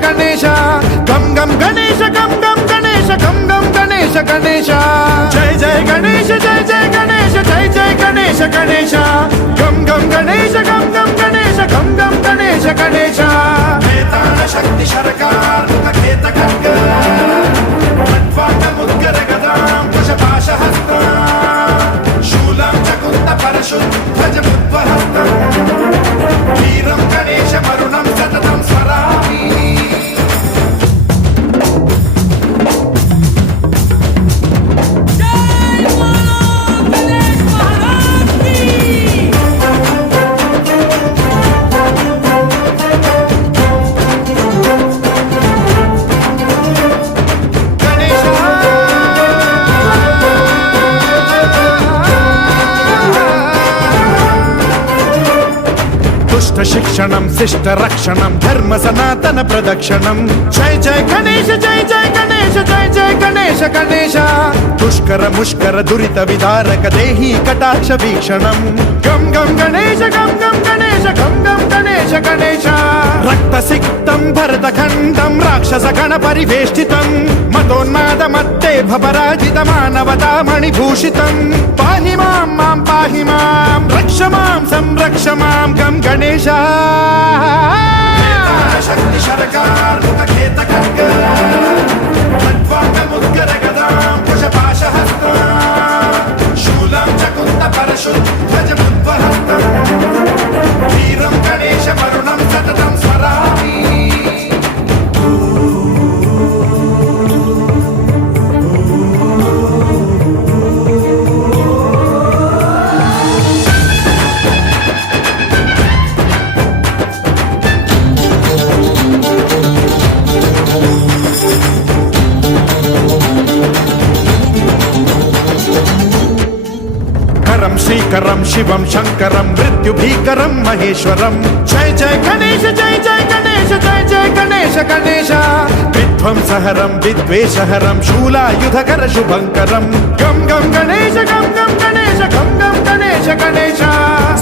गणेश गम गम गणेश गम गम गणेश गम गम गणेश गणेश जय जय गणेश जय जय गणेश जय जय गणेश गणेश गम गम गणेश गम गम गणेश गम गम गणेश गणेश वेताल शक्ति शरकार खेत खड्ग खट्वांग मुद्गर गदां कुशपाशहस्ता शूलं च कुन्त परशुध्वज मुद्वहस्तं वीरं गणेश वरुणं सततं स्मरामि शिक्षणं शिष्ट रक्षणं धर्म सनातन प्रदक्षिणं जय जय गणेश जय जय गणेश जय जय गणेश गणेश दुष्कर मुष्कर दुरित विदारक देहि कटाक्ष वीक्षणं गम गम गणेश गम गम गणेश गम गम गणेश गणेश रक्त सिक्तं भरतखण्डं राक्षस गण परिवेष्टितं मदोन्माद मत्ते भपराजित मानवता मणिभूषितं पाहि मां मां पाहि मां रक्ष मां संरक्ष मां गम गणेश शक्ति शरकार खेत खड्ग खट्वांग मुद्गर गदां कुशपाशहस्ता शूलं च कुन्त परशुध्वज मुद्वहस्तं वीरं गणेश वरुणं सततं स्मरामि श्रीकरं शिवं शंकरं मृत्युभीकरं महेश्वरं जय जय गणेश जय जय गणेश जय जय गणेश गणेश विध्वंसहरं विद्वेषहरं शूलायुधकर शुभंकरं गम गम गणेश गम गम गणेश गम गम गणेश गणेश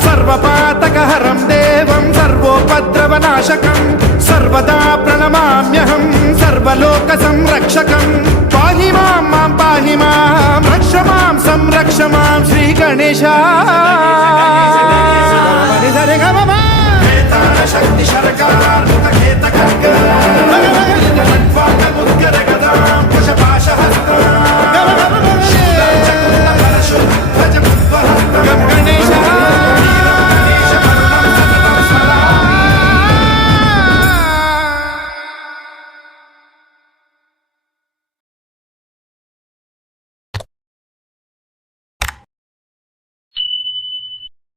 सर्वपातकहरं देवं सर्वोपद्रवनाशकं सर्वदा प्रणमाम्यहं सर्वलोकसंरक्षकं पाहि मां मां पाहि मां रक्ष मां संरक्ष मां श्री गणेश शक्ति शरकार खेत खड्ग खट्वांग मुद्गर गदां कुशपाशहस्ता